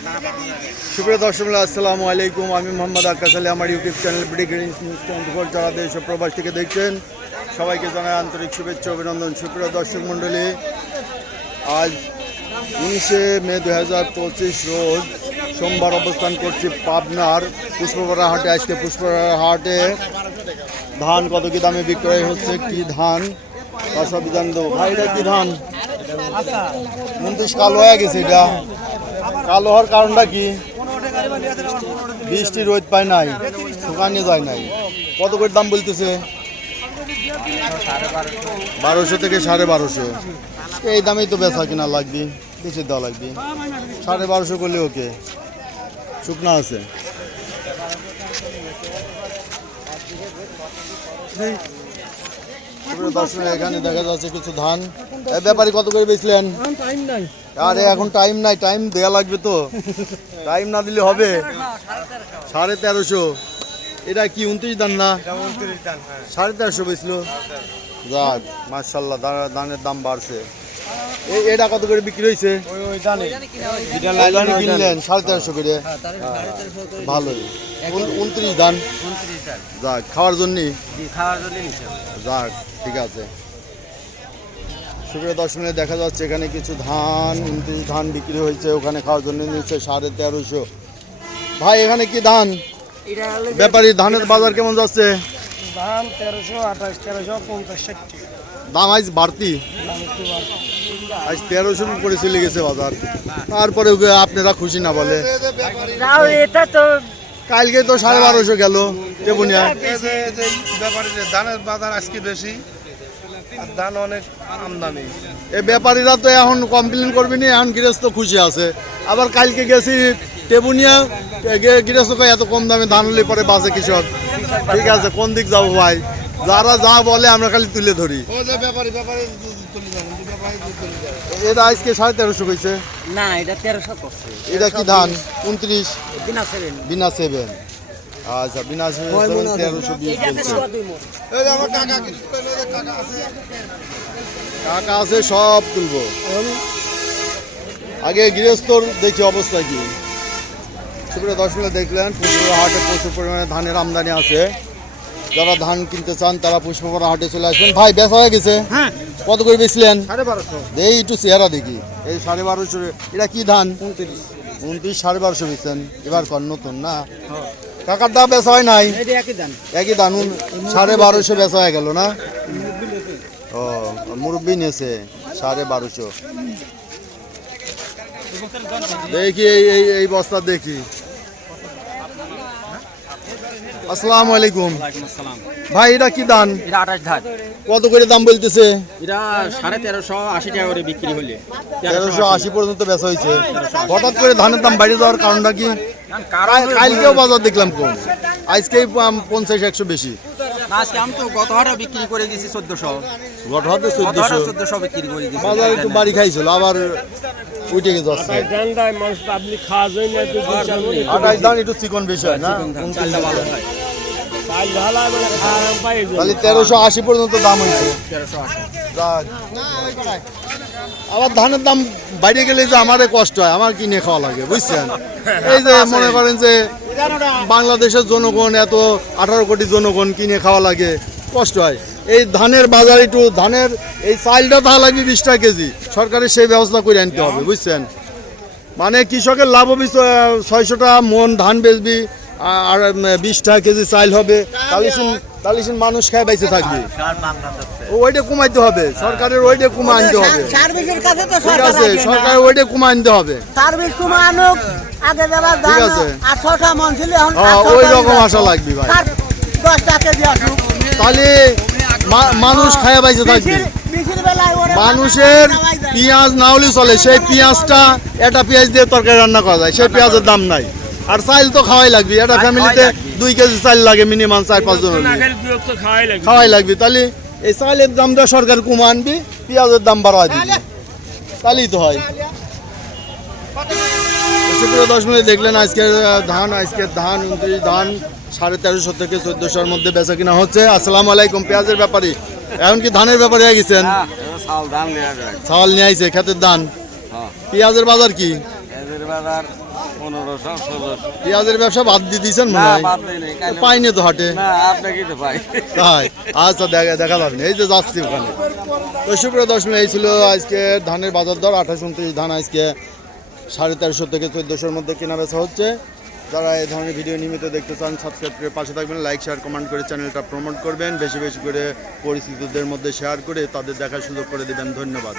সুপ্রিয় দর্শক আসসালামু আলাইকুম, আমি মোহাম্মদ আকাশ আলী। আমার ইউটিউব চ্যানেল ব্রিগেড নিউজ 24 যারা দেশ ও প্রবাস থেকে দেখছেন সবাইকে জানাই আন্তরিক শুভেচ্ছা অভিনন্দন। সুপ্রিয় দর্শক মণ্ডলী, আজ 19শে মে 2025 রোজ সোমবার অবস্থান করছি পাবনার পুষ্পপাড়া হাটে। আজকে পুষ্পপাড়া হাটে ধান কত কি দামে বিক্রয় হচ্ছে, কি ধান তা সব জানব। ভাই এটা কি ধান? 29 কালো হয়ে গেছে। এটা কালো হওয়ার কারণটা কি? বৃষ্টি রোদ পায় নাই, শুকানো যায় নাই। কত করে দাম বলতেছে? 1200 থেকে 1250। এই দামেই তো বেচা কিনা লাগবে, বেশি দেওয়া লাগবে। 1250 করলে ওকে, শুকনা আছে। দর্শক এখানে দেখা যাচ্ছে কিছু ধান। ব্যাপারী কত করে বেচলেন? আরে এখন টাইম নাই, টাইম দেওয়া লাগবে তো, টাইম না দিলে হবে। 1350। এটা কি 29 ধান না? 1350 বেচলো। যাক মাশাআল্লাহ, ধানের দাম বাড়ছে। এটা কত করে বিক্রি হয়েছে? কিনলেন 1350 করে, ভালোই। 29 ধান, যাক খাওয়ার জন্য। যাক ঠিক আছে। সুপ্রিয় দর্শক দেখা যাচ্ছে এখানে কিছু ধান, 29 ধান বিক্রি হয়েছে, ওখানে খাওয়ার জন্য নিচ্ছে 1350। ভাই এখানে কি ধান? ব্যাপারী ধানের বাজার কেমন যাচ্ছে? দাম 1328, 1350, 60। দাম আজ বাড়তি, আজ 1300 করে চলে গেছে বাজার। তারপরে আপনারা খুশি না বলে? এটা তো কালকে তো 1250 গেল টেবুনিয়া। ধানের বাজার আজকে বেশি, আর ধান অনেক আমদানি। এই ব্যাপারীরা তো এখন কমপ্লেন করবে না, এখন গৃহস্থ খুশি আছে। আবার কালকে গেছি টেবুনিয়া, গৃহস্থ এত কম দামে ধান হলে পরে বাঁচে কৃষক। ঠিক আছে, কোন দিক যাবো ভাই? যারা যা বলে আমরা খালি তুলে ধরি। এটা আজকে 1350 হয়েছে না, এটা 1300 করছে। এটা কি ধান? 29 বিনা 7। বিনা 7। আচ্ছা বিনা 7 1320 বলছে। কাকা আছে, সব তুলবো। আগে গৃহস্থর দেখি অবস্থা কি। সুপ্রিয় দর্শক দেখলেন পুষ্পপাড়া হাটে প্রচুর পরিমাণে ধানের আমদানি আছে। যারা ধান কিনতে চান তারা পুষ্পপাড়া হাটে চলে আসবেন। ভাই বেচা হয়ে গেছে? হ্যাঁ। কত করে বেচলেন? 1250। এই একটু চেহারা দেখি। এই 1250। এটা কি ধান? 29 1250 বেচছেন। এবার কর নতুন না কাকার দাম বেচা হয় নাই? একই দান 1250 বেচা হয়ে গেল না? ও মুরব্বী নিয়েছে 1250। দেখি এই বস্তা দেখি। আসসালামু আলাইকুম ভাই, এটা কি ধান? এটা 28 ধান। কত করে দাম বলতেছে? এটা 1380 টাকা করে বিক্রি হলে 1380 পর্যন্ত বেচা হয়েছে। হঠাৎ করে ধানের দাম বাড়িয়ে যাওয়ার কারণটা কি? কালকেও বাজার দেখলাম কম, আজকেই 50-100 বেশি। আজকে আমি তো গত হাটে বিক্রি করে দিয়েছি 1400। গত হাতে 1400 বিক্রি করে দিয়েছি। বাজার একটু বাড়ি খাইছিল, আবার উঠে গেছে। 28 ধান একটু চিকন বেশি হয় না? তাহলে 1380 পর্যন্ত দাম হয়েছে। আবার ধানের দাম বাইরে গেলে যে আমাদের কষ্ট হয়, আমার কিনে খাওয়া লাগে বুঝছেন। এই যে মনে করেন যে বাংলাদেশের জনগণ, এত 18 কোটি জনগণ কিনে খাওয়া লাগে, কষ্ট হয়। এই ধানের বাজার একটু, ধানের এই চালটা তাহা লাগবে 20 টাকা কেজি, সরকারের সেই ব্যবস্থা করে আনতে হবে বুঝছেন। মানে কৃষকের লাভ হবে 600 টাকা মন ধান বেচবি, আর 20 টাকা কেজি চাল হবে, তাহলে মানুষ খায় বেঁচে থাকবে। ওইটা কমাইতে হবে, সরকারের ওইটা কমা আনতে হবে। ঠিক আছে, সরকারের ওইটা কমা আনতে হবে। ঠিক আছে, ওই রকম আশা লাগবে ভাই, তাহলে মানুষ খায় বেঁচে থাকবে। মানুষের পেঁয়াজ না হলেও চলে, সেই পেঁয়াজটা একটা পেঁয়াজ দিয়ে তরকারি রান্না করা যায়, সেই পেঁয়াজের দাম নাই। আর চাল তো খাওয়াই লাগবে, একটা ফ্যামিলিতে 2 কেজি চাল লাগে মিনিমাম, 4-5 জনের খাওয়াই লাগবে। তাহলে এই চালের দামটা সরকার কমা আনবি, পেঁয়াজের দাম বাড়াই দিবি, তাহলেই তো হয়। সুপ্রিয় দর্শক দেখলেন আজকের ধান 29 ধান 1350 থেকে 1400-র মধ্যে বেচা কিনা হচ্ছে। আসসালামু আলাইকুম। পেঁয়াজের ব্যাপারী এখন কি ধানের ব্যাপারে হয়ে গেছেন? চাল নিয়ে আইছে, খেতের ধান। পেঁয়াজের বাজার কি? বাজার 1500 1600 পেঁয়াজের ব্যবসা বাদ দিয়ে দিয়েছেন মনে হয় পাইনি তো হাটে না আপনাকেই তো পাই তাই আচ্ছা দেখা যাবে না এই যে যাচ্ছি ওখানে তো সুপ্রিয় দর্শক এই ছিল আজকে ধানের বাজার দর 28-29 ধান আজকে 1350 থেকে 1400-র মধ্যে কেনা বেচা হচ্ছে। যারা এই ধরনের ভিডিও নিয়মিত দেখতে চান সাবস্ক্রাইব করে পাশে থাকবেন, লাইক শেয়ার কমেন্ট করে চ্যানেলটা প্রমোট করবেন, বেশি বেশি করে পরিচিতদের মধ্যে শেয়ার করে তাদের দেখার সুযোগ করে দেবেন। ধন্যবাদ।